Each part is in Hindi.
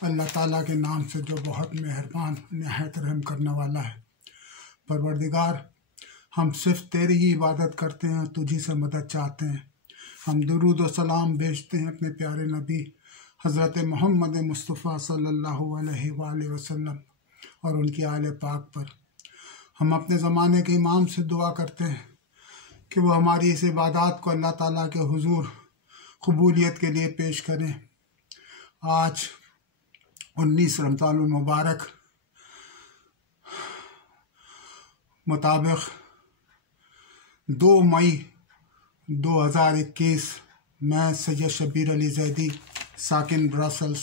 अल्लाह ताला के नाम से जो बहुत मेहरबान निहायत रहम करने वाला है। परवरदिगार, हम सिर्फ तेरी ही इबादत करते हैं, तुझी से मदद चाहते हैं। हम दुरूद व सलाम भेजते हैं अपने प्यारे नबी हज़रत मोहम्मद मुस्तफ़ा सल्लल्लाहु अलैहि वसल्लम और उनकी आले पाक पर। हम अपने ज़माने के इमाम से दुआ करते हैं कि वो हमारी इस इबादत को अल्लाह ताला के हुजूर कबूलियत के लिए पेश करें। आज 19 रमज़ान मुबारक मुताबिक 2 मई 2021 मैं सैयद शब्बीर अली ज़ैदी साकिन ब्रसल्स,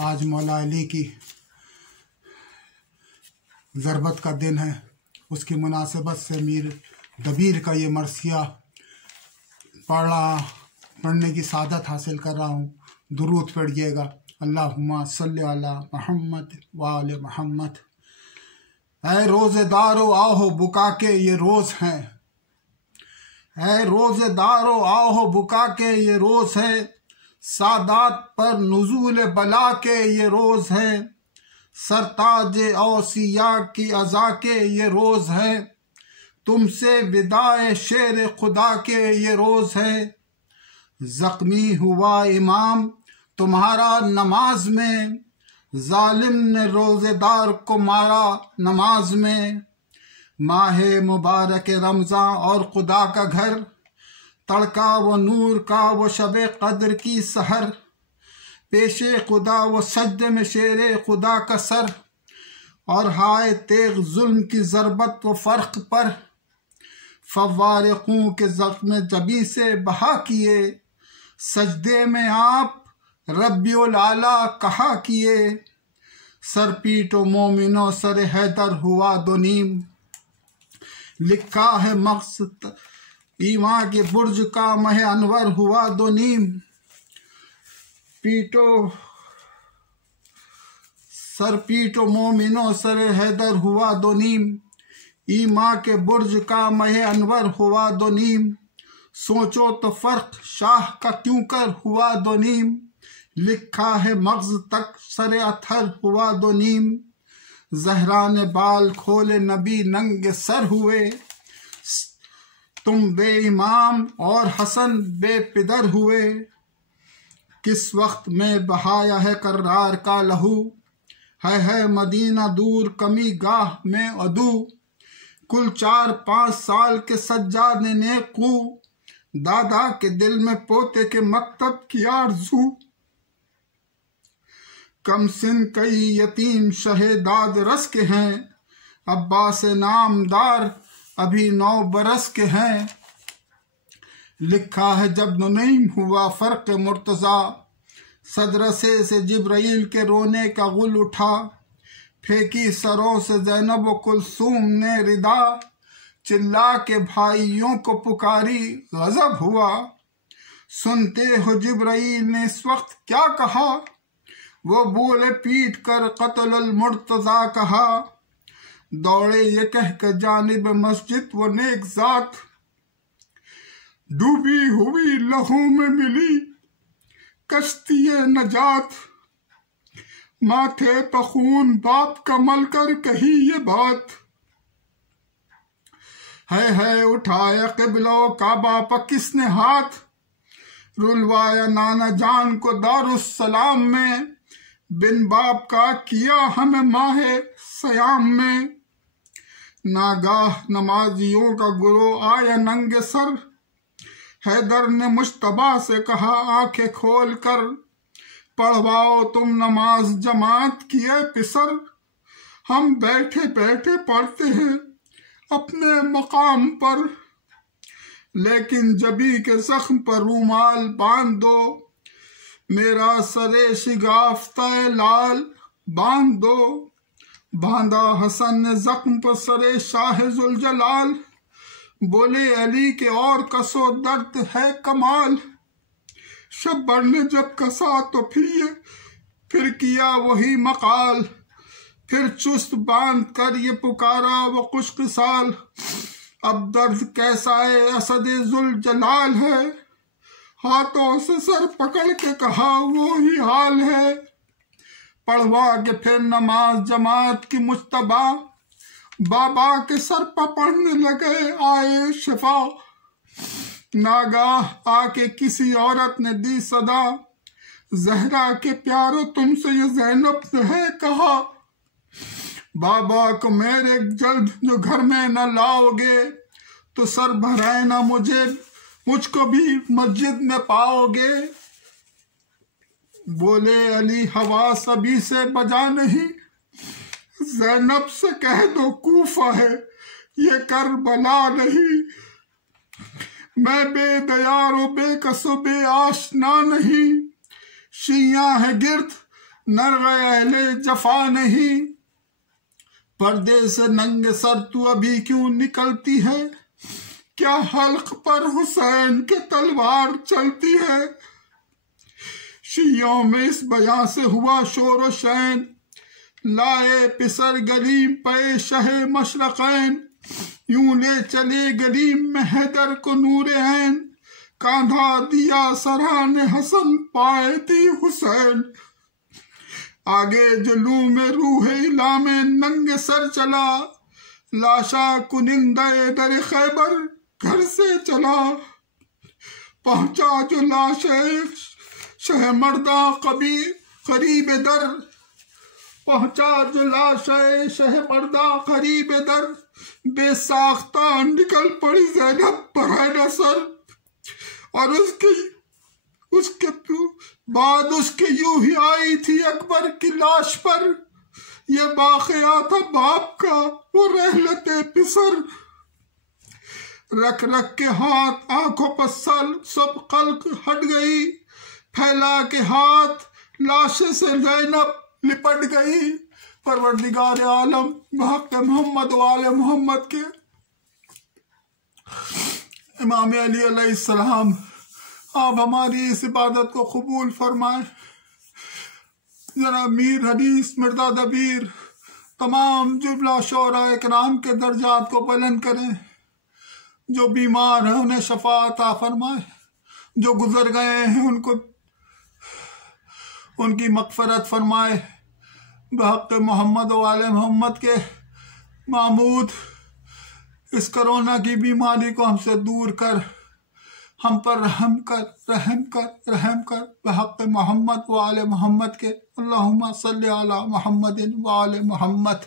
आज मौला अली की ज़रबत का दिन है। उसकी मुनासिबत से मीर दबीर का ये मरसिया पढ़ने की सादत हासिल कर रहा हूँ। दुरूद पढ़िएगा। अल्लाहुम्मा सल्ली अला मोहम्मद व आले मोहम्मद। ऐ रोज़ेदारो आओ बुका के ये रोज़ हैं, ऐ रोज़ेदारो आओ बुका के ये रोज़ है, सादात पर नुज़ूल बला के ये रोज़ है, सरताज औसिया की अज़ा के ये रोज़ है, तुमसे विदाए शेर खुदा के ये रोज़ है। ज़ख्मी हुआ इमाम तुम्हारा नमाज में, जालिम ने रोज़ेदार को मारा नमाज में। माहे मुबारक रमज़ान और खुदा का घर, तड़का व नूर का वो शबे कद्र की सहर, पेशे खुदा व सजदे में शेरे खुदा का सर, और हाय तेग जुल्म की ज़रबत व फ़र्क पर, फव्वारे खून के ज़ख्म जबी से बहा किए, सजदे में आप रब्बियुल आला कहा किए। सर पीटो मोमिनो सर हैदर हुआ दो नीम, लिखा है मकसद ईमान के बुर्ज का मह अनवर हुआ दो नीम। सर पीटो मोमिनो सर हैदर हुआ दो नीम, ईमान के बुर्ज का मह अनवर हुआ दो नीम। सोचो तो फर्क शाह का क्यों कर हुआ दो नीम, लिखा है मग़ज़ तक सरे अथर हुआ दो नीम। ज़हरा ने बाल खोले नबी नंगे सर हुए, तुम बे इमाम और हसन बेपिदर हुए। किस वक्त में बहाया है कर्रार का लहू, है मदीना दूर कमी गाह में अदू। कुल 4-5 साल के सज्जाद ने कू, दादा के दिल में पोते के मकतब की आरज़ू। कम सिन कई यतीम शहेदाद रस के हैं, अब्बास नामदार अभी 9 बरस के हैं। लिखा है जब नुनईम हुआ फ़र्क मुर्तज़ा, सदरसे से जिब्राइल के रोने का गुल उठा। फेंकी सरों से ज़ैनब व कुलसूम ने रिदा, चिल्ला के भाइयों को पुकारी गज़ब हुआ। सुनते हो जिब्राइल ने इस वक्त क्या कहा, वो बोले पीट कर क़त्लुल मुर्तज़ा कहा। दौड़े ये कह कर जानिब मस्जिद वो नेक ज़ात, डूबी हुई लहू में मिली कश्ती नजात। माथे पर खून बाप का मल कर कही ये बात, है उठाया क़िबला काबा पर किसने हाथ। रुलवाया नाना जान को दारुस्सलाम में, बिन बाप का किया हमें माहे सयाम में। नागाह नमाजियों का गुरो आया नंगे सर, हैदर ने मुश्तबा से कहा आंखें खोल कर, पढ़वाओ तुम नमाज जमात किए पिसर। हम बैठे बैठे पढ़ते हैं अपने मकाम पर, लेकिन जबी के ज़ख्म पर रूमाल बांध दो, मेरा सरे शिगाफ्ता लाल बांध दो। बांधा हसन ने ज़ख्म पर सरे शाह ज़ुलजलाल, बोले अली के और कसो दर्द है कमाल। शब्बर ने जब कसा तो फिर किया वही मकाल, फिर चुस्त बांध कर ये पुकारा वो खुश साल। अब दर्द कैसा है असद जुल जलाल है, हाथों से सर पकड़ के कहा वो ही हाल है। पढ़वा के फिर नमाज जमात की मुश्तबा, बाबा के सर पर पढ़ने लगे आए शिफा। नागाह आके किसी औरत ने दी सदा, जहरा के प्यारो तुमसे ये ज़ैनब है कहा। बाबा को मेरे जल्द जो घर में न लाओगे, तो सर भराए ना मुझको भी मस्जिद में पाओगे। बोले अली हवा सभी से बजा नहीं, ज़ैनब से कह दो कूफा है ये करबला नहीं। मैं बेदयार व बेकसो बेआशना नहीं, शिया है गिर्द नर अहले जफा नहीं। पर्दे से नंगे सर तू अभी क्यों निकलती है, क्या हल्क पर हुसैन के तलवार चलती है। शियों में इस बयां से हुआ शोर व शैन, लाए पिसर गलीम पे शहे मशरक़ैन। यूं ले चले गलीम में हैदर को नूर ऐन, कांधा दिया सराहन हसन पाए थी हुसैन। आगे जुलू में रूह इला में नंगे सर चला, लाशा कुनिंदे दर खैबर घर से चला। पहुंचा जो लाश शह मर्दा कभी करीब दर, पहुंचा जो लाश शह मर्दा करीब दर। बेसाख्ता निकल पड़ी ज़ैनब पर नसर, और उसके बाद उसके यूं ही आई थी अकबर की लाश पर। ये वाक़या था बाप का वो रहलते पिसर, रख रख के हाथ आंखों पर सब कल्क हट गई। फैला के हाथ लाशे से ज़ैनब लिपट गई। परवरदिगार आलम बहक़ मोहम्मद वाले मोहम्मद के इमाम अली अलैहिस्सलाम, आप हमारी इस इबादत को कबूल फरमाएं। जरा मीर हदीस मिर्ज़ा दबीर तमाम जुमला शोरा इकराम के दर्जात को बुलंद करें। जो बीमार हैं उन्हें शफा अता फरमाए, जो गुजर गए हैं उनकी मग़फ़िरत फरमाए। बहक़ मोहम्मद वाले मोहम्मद के मामूद इस कोरोना की बीमारी को हमसे दूर कर, हम पर रहम कर बहक़ मोहम्मद वाले मोहम्मद के। अल्लाहुम्मा सल्ली अला मुहम्मदिन व आले मोहम्मद।